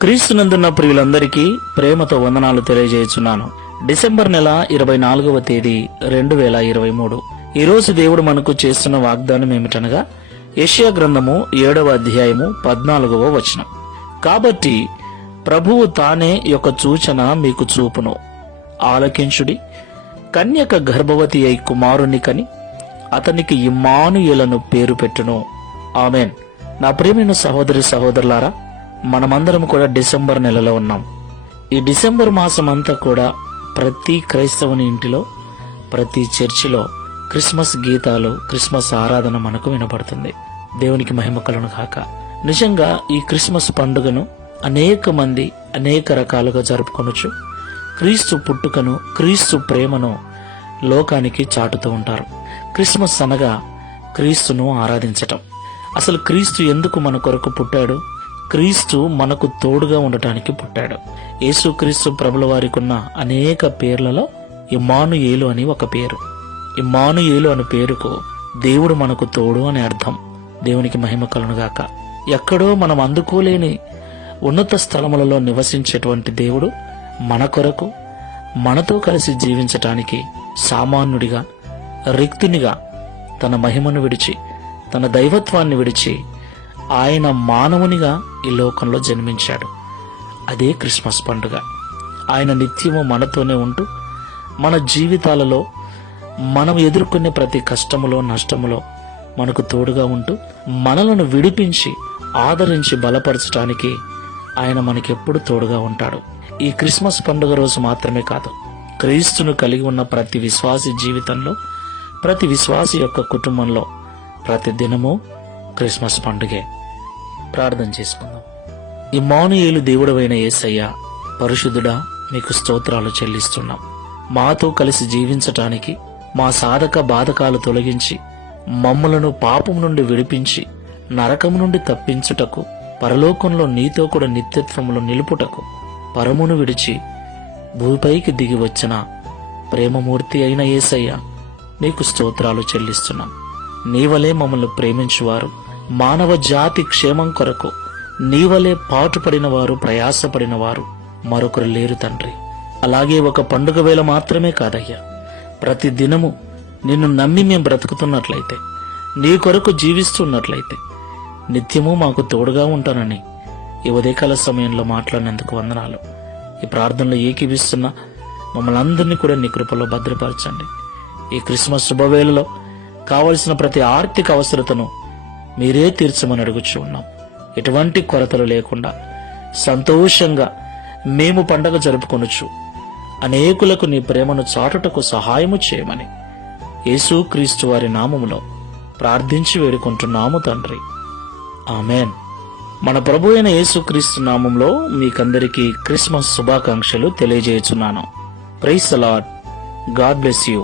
క్రీస్తునందున్న ప్రియులందరికీ ప్రేమతో వందనాలు తెలియజేస్తున్నాను. డిసెంబర్ నెల 24వ తేదీ 2023. ఈరోజు దేవుడు మనకు చేస్తున్న వాగ్దానం ఏమిటనగా యెషయా గ్రంథము 7వ అధ్యాయము 14వ వచనం. కాబట్టి ప్రభువు తానే యొక్క సూచన మీకు చూపును, ఆలకించుడి. కన్యక గర్భవతి అయి కుమారుని కని అతనికి ఇమ్మానుయేలను పేరు పెట్టును. ఆమెన్. నా ప్రియమైన సహోదరి సహోదరులారా, మనమందరం కూడా డిసెంబర్ నెలలో ఉన్నాం. ఈ డిసెంబర్ మాసం అంతా కూడా ప్రతి క్రైస్తవుని ఇంటిలో, ప్రతి చర్చిలో క్రిస్మస్ గీతాలు, క్రిస్మస్ ఆరాధన మనకు వినపడుతుంది. దేవునికి మహిమ కలుగును గాక. నిజంగా ఈ క్రిస్మస్ పండుగను అనేక మంది అనేక రకాలుగా జరుపుకొనొచ్చు. క్రీస్తు పుట్టుకను, క్రీస్తు ప్రేమను లోకానికి చాటుతూ ఉంటారు. క్రిస్మస్ అనగా క్రీస్తును ఆరాధించటం. అసలు క్రీస్తు ఎందుకు మన కొరకు పుట్టాడు? క్రీస్తు మనకు తోడుగా ఉండటానికి పుట్టాడు. యేసు క్రీస్తు ప్రభుల వారికి ఉన్న అనేక పేర్లలో ఇమ్మానుయేలు అని ఒక పేరు. ఇమ్మానుయేలు అనే పేరుకు దేవుడు మనకు తోడు అని అర్థం. దేవునికి మహిమ కలుగునుగాక. ఎక్కడో మనం అందుకోలేని ఉన్నత స్థలములలో నివసించేటువంటి దేవుడు మన కొరకు, మనతో కలిసి జీవించటానికి సామాన్యుడిగా, రిక్తునిగా తన మహిమను విడిచి, తన దైవత్వాన్ని విడిచి ఆయన మానవునిగా ఈ లోకంలో జన్మించాడు. అదే క్రిస్మస్ పండుగ. ఆయన నిత్యము మనతోనే ఉంటూ మన జీవితాలలో మనం ఎదుర్కొనే ప్రతి కష్టములో, నష్టములో మనకు తోడుగా ఉంటూ మనలను విడిపించి, ఆదరించి బలపరచడానికి ఆయన మనకెప్పుడు తోడుగా ఉంటాడు. ఈ క్రిస్మస్ పండుగ రోజు మాత్రమే కాదు, క్రీస్తును కలిగి ఉన్న ప్రతి విశ్వాసి జీవితంలో, ప్రతి విశ్వాసి యొక్క కుటుంబంలో ప్రతి దినము క్రిస్మస్ పండుగే. ప్రార్థన చేసుకుందాం. ఇమ్మానుయేలు దేవుడవైన యేసయ్య, పరిశుద్ధుడా, మీకు స్తోత్రాలు చెల్లిస్తున్నాం. మాతో కలిసి జీవించటానికి, మా సాధక బాధకాలు తొలగించి, మమ్ములను పాపం నుండి విడిపించి, నరకము నుండి తప్పించుటకు, పరలోకంలో నీతో కూడా నిత్యత్వములో నిలుపుటకు, పరమును విడిచి భూమిపైకి దిగి వచ్చిన ప్రేమమూర్తి అయిన యేసయ్య, నీకు స్తోత్రాలు చెల్లిస్తున్నాం. నీవలే మమ్మల్ని ప్రేమించువారు, మానవ జాతి క్షేమం కొరకు నీవలే పాటుపడిన వారు, ప్రయాసపడిన వారు మరొకరు లేరు తండ్రి. అలాగే ఒక పండుగ వేళ మాత్రమే కాదయ్యా, ప్రతి దినము నిన్ను నమ్మి మేము బ్రతుకుతున్నట్లయితే, నీ కొరకు జీవిస్తున్నట్లయితే నిత్యము మాకు తోడుగా ఉంటానని ఈ ఉదయకాల సమయంలో మాట్లాడినందుకు వందనాలు. ఈ ప్రార్థనలో ఏకీవిస్తున్న మమ్మల్ని అందరినీ కూడా నీ కృపలో భద్రపరచండి. ఈ క్రిస్మస్ శుభవేళలో కావలసిన ప్రతి ఆర్థిక అవసరతను మీరే తీర్చమని అడుగుచూ ఉన్నాం. ఎటువంటి కొరతలు లేకుండా సంతోషంగా మేము పండగ జరుపుకొనొచ్చు అనేకులకు నీ ప్రేమను చాటుటకు సహాయము చేయమని యేసు క్రీస్తు వారి నామములో ప్రార్థించి వేడుకుంటున్నాము తండ్రి. ఆమెన్. మన ప్రభు అయిన యేసు క్రీస్తు నామంలో మీకందరికీ క్రిస్మస్ శుభాకాంక్షలు తెలియజేయుచున్నాను. Praise the Lord. God bless you.